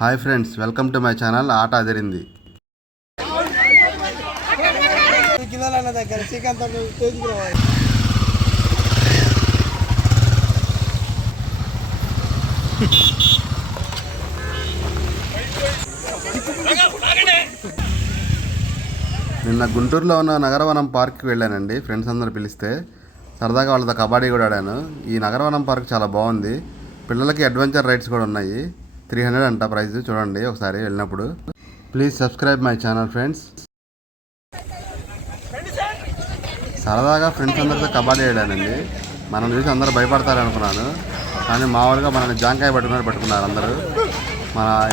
Hi friends, welcome to my channel ఆట అదిరింది. నిన్న గుంటూరులో ఉన్న నగరవనం పార్క్కి వెళ్ళానండి. ఫ్రెండ్స్ అందరూ పిలిస్తే సరదాగా వాళ్ళతో కబడ్డీ కూడా ఆడాను. ఈ నగరవనం పార్క్ చాలా బాగుంది. పిల్లలకి అడ్వెంచర్ రైడ్స్ కూడా ఉన్నాయి. 300 అంట ప్రైజ్. చూడండి ఒకసారి వెళ్ళినప్పుడు. Please subscribe my channel friends. సరదాగా ఫ్రెండ్స్ అందరితో కబడ్డీ ఆడానండి. మనం చూసి అందరూ భయపడతారు అనుకున్నాను, కానీ మామూలుగా మనల్ని జాంకాయ పట్టుకున్నారు అందరూ.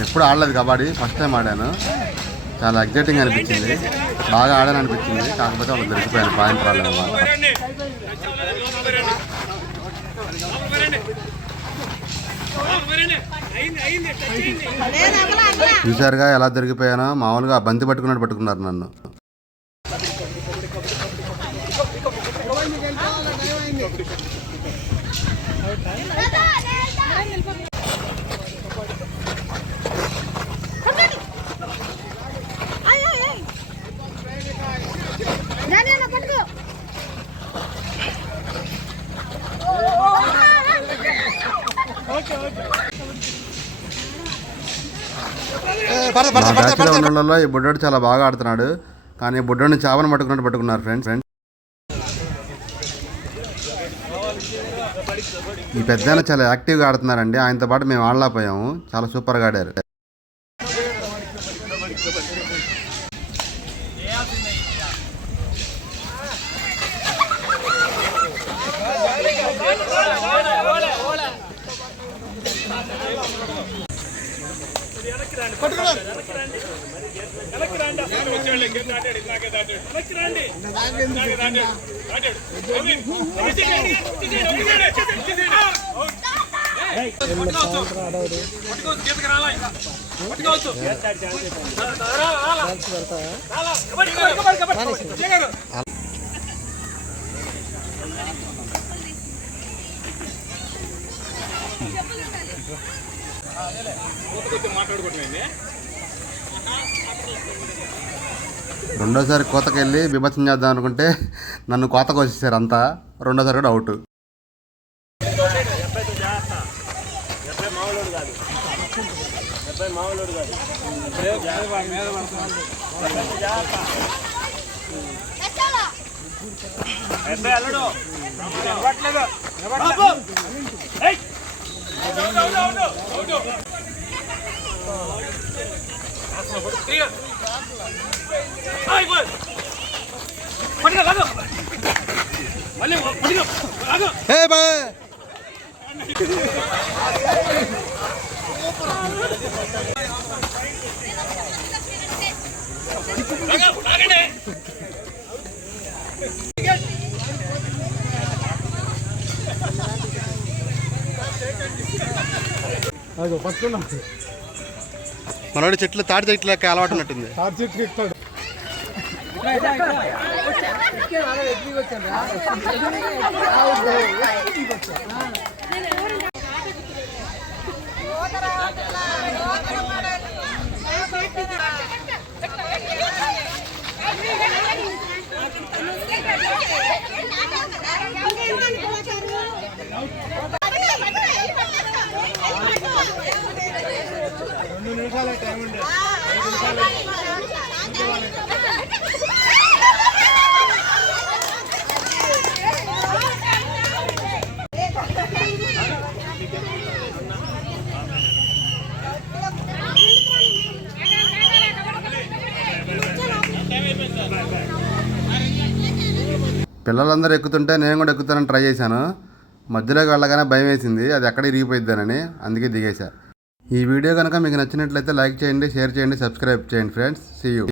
ఎప్పుడు ఆడలేదు కబడ్డీ, ఫస్ట్ టైం ఆడాను. చాలా ఎగ్జైటింగ్ అనిపించింది, బాగా ఆడాలని అనిపించింది. కాకపోతే వాళ్ళు దొరికిపోయాను, పాయింట్ రాలేదు. చూసారుగా ఎలా దొరికిపోయానో. మామూలుగా బంతి పట్టుకున్నారు నన్ను. ఉన్నలో ఈ బుడ్డోడు చాలా బాగా ఆడుతున్నాడు, కానీ బుడ్డోడిని చావని పట్టుకున్నారు ఫ్రెండ్స్. ఈ పెద్ద చాలా యాక్టివ్గా ఆడుతున్నారండి. ఆయనతో పాటు మేము ఆడలేకపోయాము. చాలా సూపర్గా ఆడారు. రెండోసారి కోతకెళ్ళి బిభత్సం చేద్దాం అనుకుంటే నన్ను కోతకు వచ్చేసారు అంతా. రెండోసారి కూడా అవుట్. మనోడి చెట్లు తాటి చెట్లకి అలవాటు ఉన్నట్టుంది. పిల్లలందరూ ఎక్కుతుంటే నేను కూడా ఎక్కుతానని ట్రై చేశాను. మధ్యలోకి వెళ్ళగానే భయం వేసింది, అది ఎక్కడ ఇరిగిపోయిద్దానని. అందుకే దిగేశా. ఈ వీడియో కనుక మీకు నచ్చినట్లయితే లైక్ చేయండి, షేర్ చేయండి, సబ్స్క్రైబ్ చేయండి ఫ్రెండ్స్. See you.